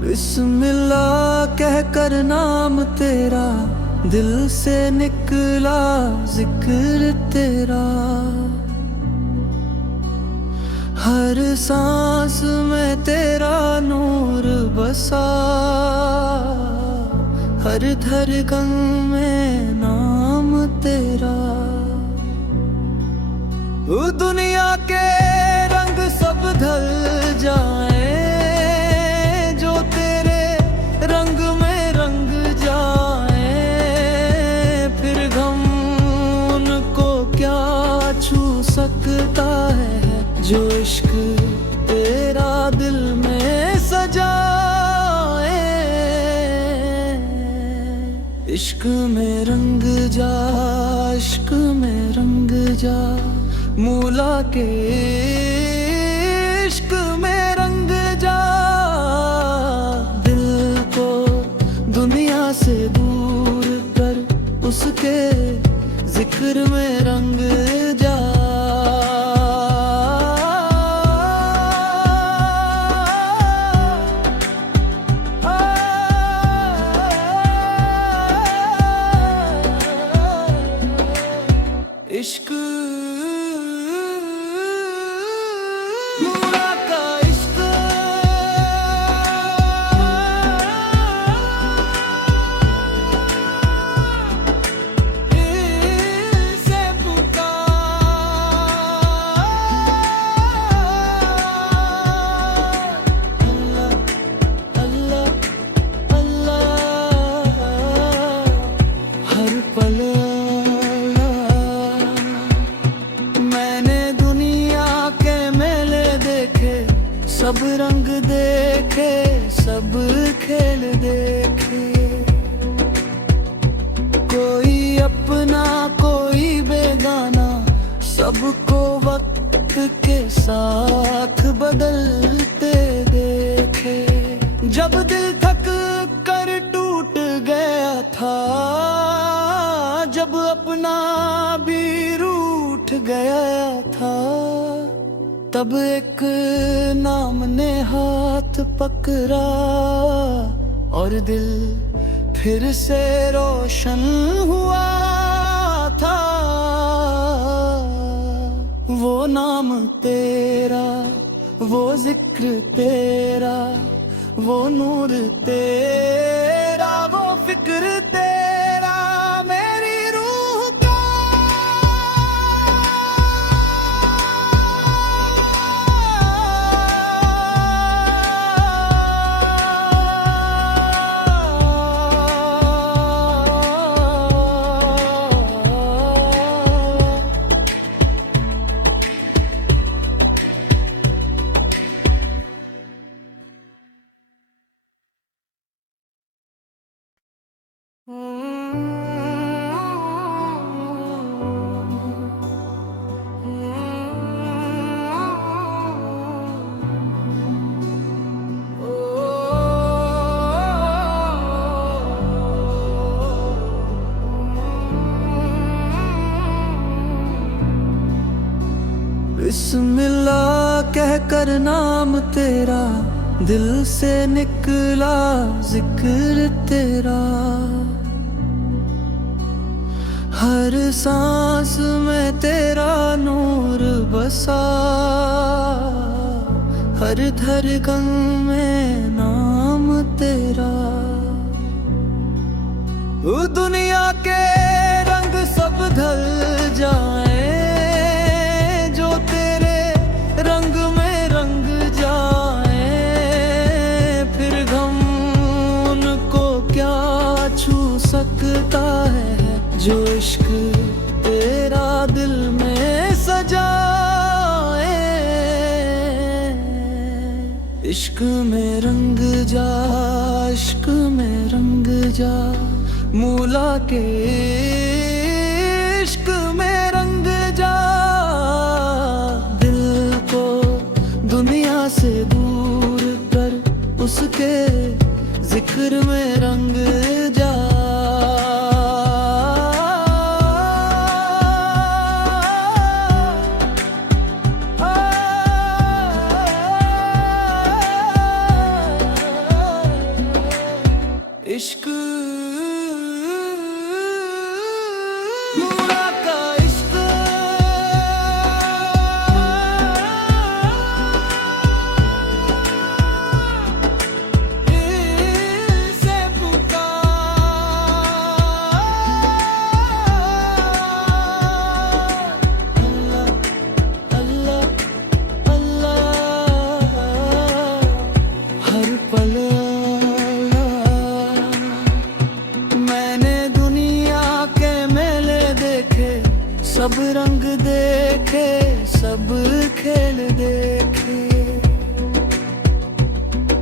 बिस्मिल्लाह कह कर नाम तेरा दिल से निकला जिक्र तेरा। हर सांस में तेरा नूर बसा, हर धड़कन में नाम तेरा। दुनिया के रंग सब ढल जाए, जो तेरे रंग में रंग जाए, फिर गम उनको क्या छू सकता है, जो इश्क तेरा दिल में सजाए। इश्क में रंग जा, इश्क में रंग जा, मूला के इश्क में रंग जा। दिल को दुनिया से दूर कर, उसके जिक्र में रंग जा। इश्क मूला का इश्क, इसे पुकार। अल्लाह अल्लाह अल्लाह, हर पल सब रंग देखे, सब खेल देखे। कोई अपना कोई बेगाना, सबको वक्त के साथ बदलते देखे। जब दिल थक कर टूट गया था, जब अपना भी रूठ गया था, तब एक नाम ने हाथ पकड़ा और दिल फिर से रोशन हुआ था। वो नाम तेरा, वो जिक्र तेरा, वो नूर तेरा, वो फिक्र तेरा, मेरी रूह का। बिस्मिल्लाह कह कर नाम तेरा दिल से निकला जिक्र तेरा। हर सांस में तेरा नूर बसा, हर धड़कन में नाम तेरा। दुनिया के रंग सब ढल जाए, जो तेरे रंग में रंग जाए, फिर गम उनको क्या छू सकता है, जो इश्क तेरा दिल में सजाए। इश्क में रंग जा, इश्क में रंग जा, मूला के इश्क में रंग जा। देखे, सब खेल देखे।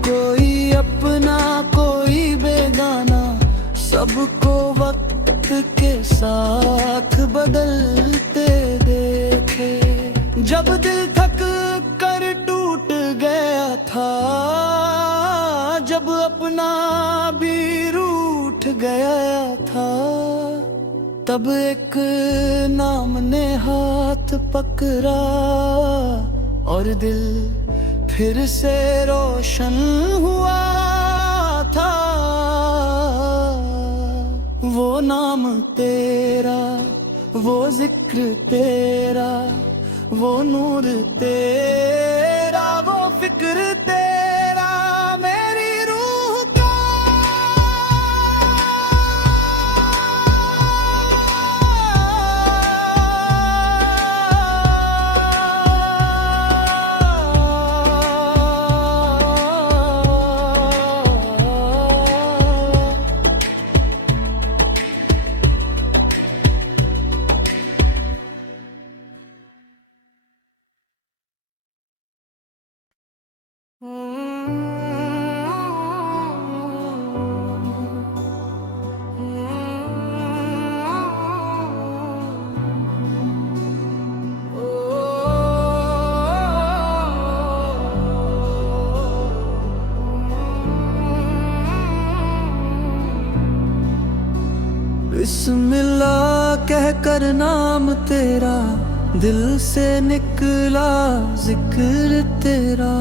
कोई अपना कोई बेगाना, सबको वक्त के साथ बदलते देखे। जब दिल थक कर टूट गया था, जब अपना भी रूठ गया था, तब एक नाम ने हाथ पकड़ा और दिल फिर से रोशन हुआ था। वो नाम तेरा, वो जिक्र तेरा, वो नूर तेरा, वो फिक्र तेरा, मेरी रूह का। बिस्मिल्लाह कह कर नाम तेरा, दिल से निकला जिक्र तेरा।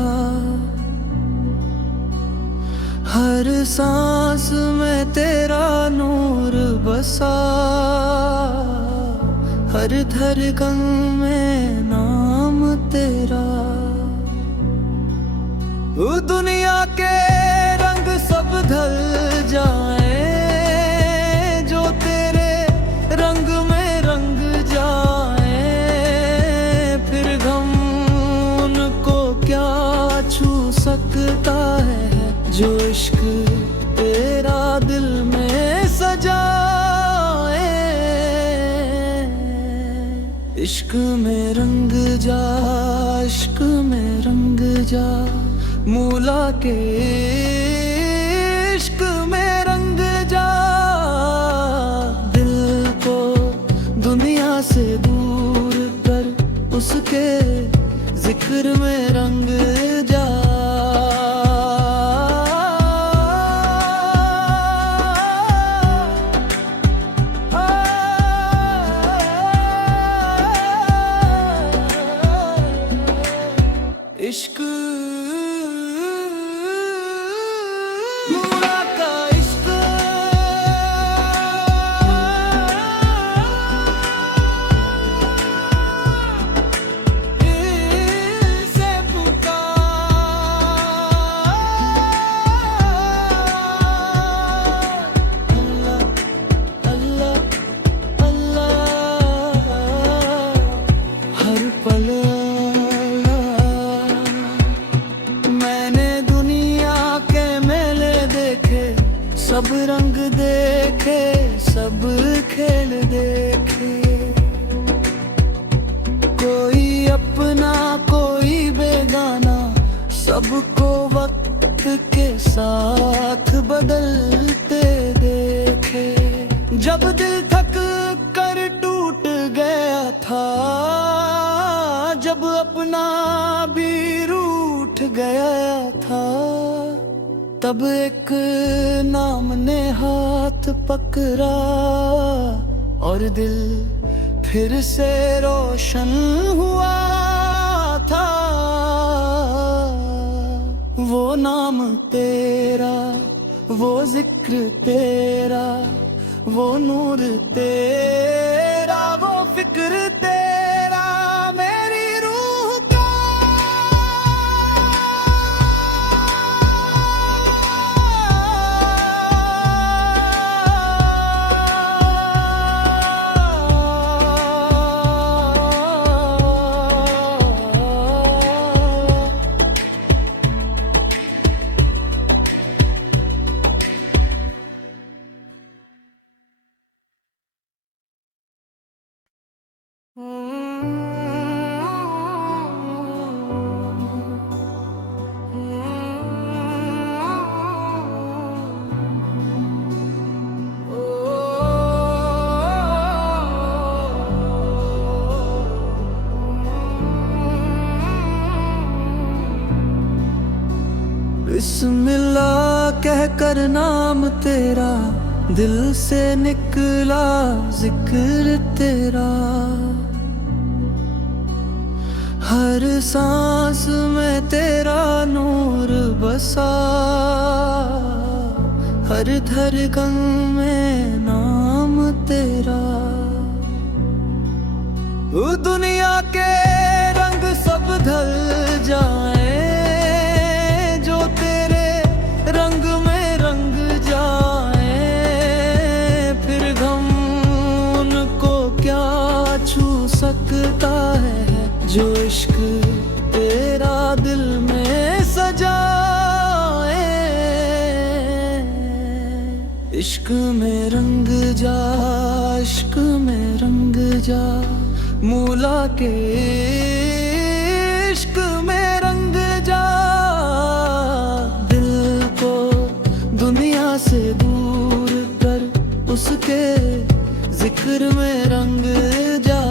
हर सांस में तेरा नूर बसा, हर धड़कन में नाम तेरा। दुनिया के रंग सब ढल जाए, जो तेरे रंग में रंग जाए, फिर गम उनको क्या छू सकता है, जो इश्क तेरा दिल में सजाए। इश्क में रंग जा, इश्क में रंग जा, मूला के इश्क में रंग जा। दिल को दुनिया से दूर कर, उसके जिक्र में रंग जा। इश्क मूला का इश्क, इसे पुकार। अल्लाह अल्लाह अल्लाह, हर पल सब रंग देखे, सब खेल देखे। कोई अपना कोई बेगाना, सबको वक्त के साथ बदलते देखे। जब दिल थक कर टूट गया था, जब अपना भी रूठ गया था, तब एक नाम ने हाथ पकड़ा और दिल फिर से रोशन हुआ था। वो नाम तेरा, वो जिक्र तेरा, वो नूर तेरा, वो फिक्र तेरा, मेरी रूह का। बिस्मिल्लाह कह कर नाम तेरा दिल से निकला जिक्र तेरा, हर सांस में तेरा नूर बसा, हर धड़कन में नाम तेरा। दुनिया के रंग सब ढल जाए, जो तेरे रंग में रंग जाए, फिर गम उनको क्या छू सकता है, जो इश्क तेरा दिल में सजाए। इश्क में रंग जा, इश्क में रंग जा, मूला के इश्क में रंग जा। दिल को दुनिया से दूर कर, उसके जिक्र में रंग जा।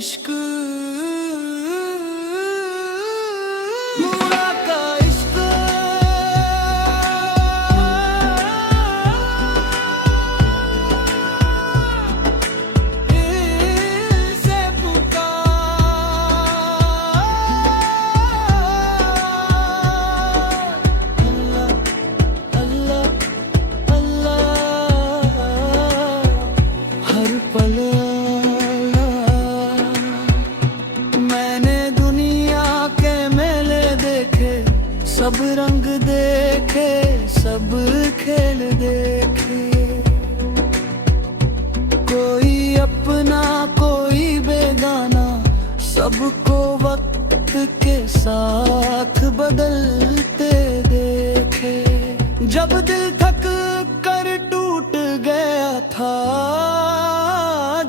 इश्क मूला का इश्क, इसे पुकार, अल्लाह अल्लाह अल्लाह, हर पल सब रंग देखे, सब खेल देखे, कोई अपना कोई बेगाना, सबको वक्त के साथ बदलते देखे। जब दिल थक कर टूट गया था,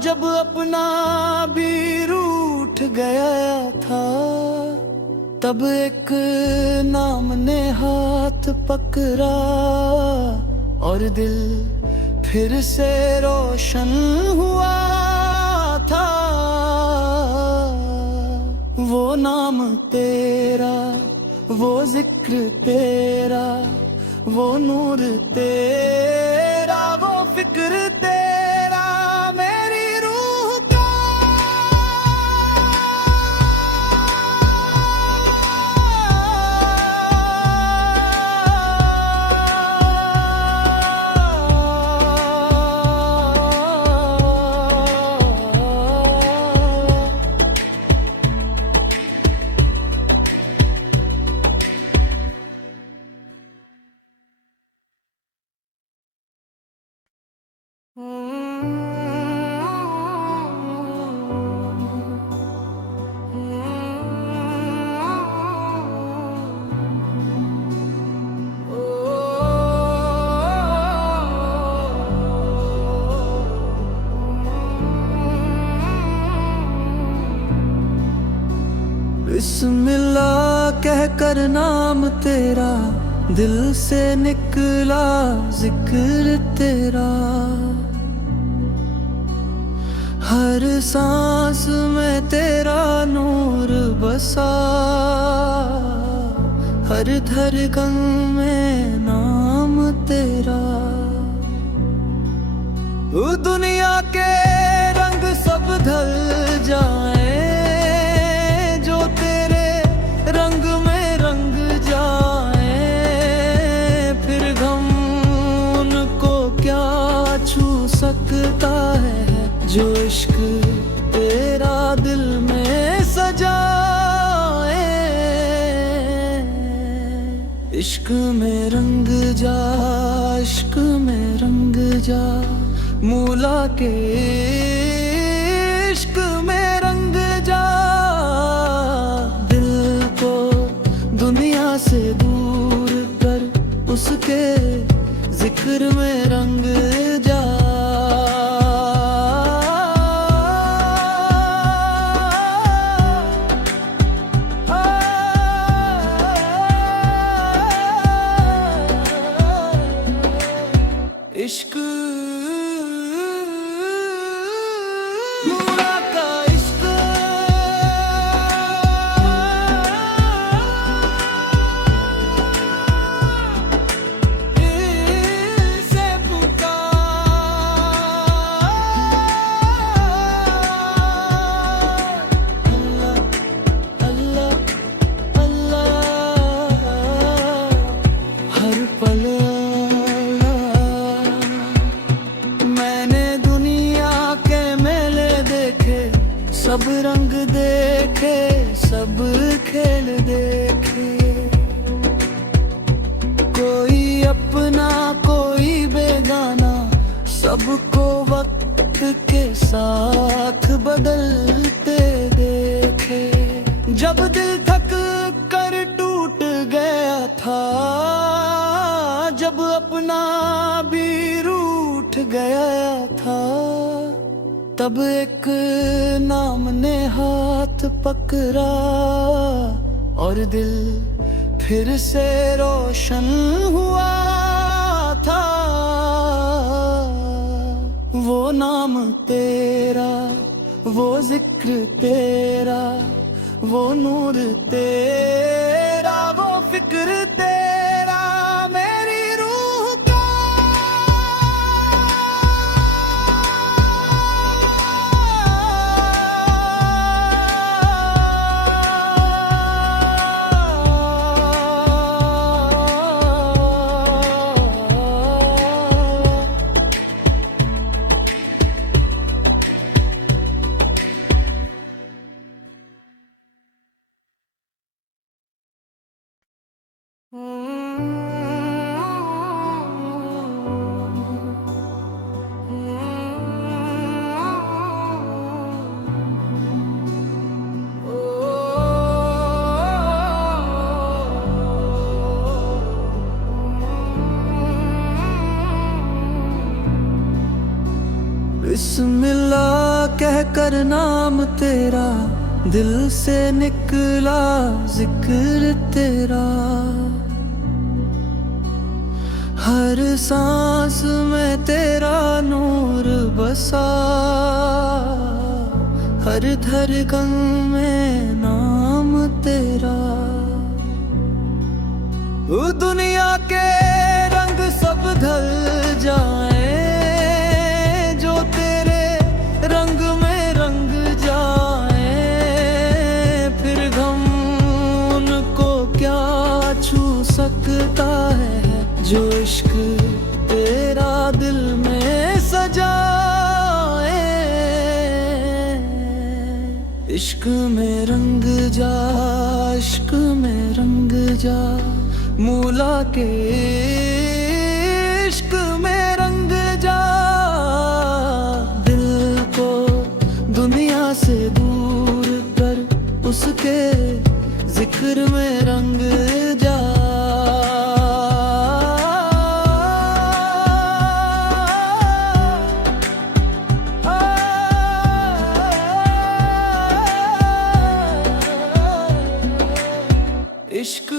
जब अपना भी रूठ गया था, तब एक नाम ने हाथ पकड़ा और दिल फिर से रोशन हुआ था। वो नाम तेरा, वो जिक्र तेरा, वो नूर तेरा, वो फिक्र तेरा, मेरी रूह का बिस्मिल्लाह कह कर नाम तेरा दिल से निकला जिक्र तेरा, हर सांस में तेरा नूर बसा, हर धड़कन में नाम तेरा। दुनिया के रंग सब ढल जाए, जो तेरे रंग में रंग जाए, फिर गम उनको क्या छू सकता है, जो इश्क तेरा दिल में सजाए। इश्क में रंग जा, इश्क में रंग जा, मूला के इश्क में रंग जा। दिल को दुनिया से दूर कर, उसके जिक्र में रंग जा। खेल देखे। कोई अपना कोई बेगाना, सबको वक्त के साथ बदलते देखे। जब दिल थक कर टूट गया था, जब अपना भी रूठ गया था, तब एक नाम ने हाथ पकड़ा और दिल फिर से रोशन हुआ था। वो नाम तेरा, वो जिक्र तेरा, वो नूर तेरा, वो फिक्र तेरा, मेरी रूह का। बिस्मिल्लाह कहकर नाम तेरा, दिल से निकला जिक्र तेरा। हर सांस में तेरा नूर बसा, हर धड़कन में नाम तेरा। दुनिया के रंग सब ढल जाए, जो तेरे रंग में रंग जाए, फिर गम उनको क्या छू सकता है, जो इश्क तेरा दिल में सजाए। इश्क में रंग जा, इश्क में रंग जा, मूला के इश्क में रंग जा। दिल को दुनिया से दूर कर, उसके जिक्र में रंग जा। इश्क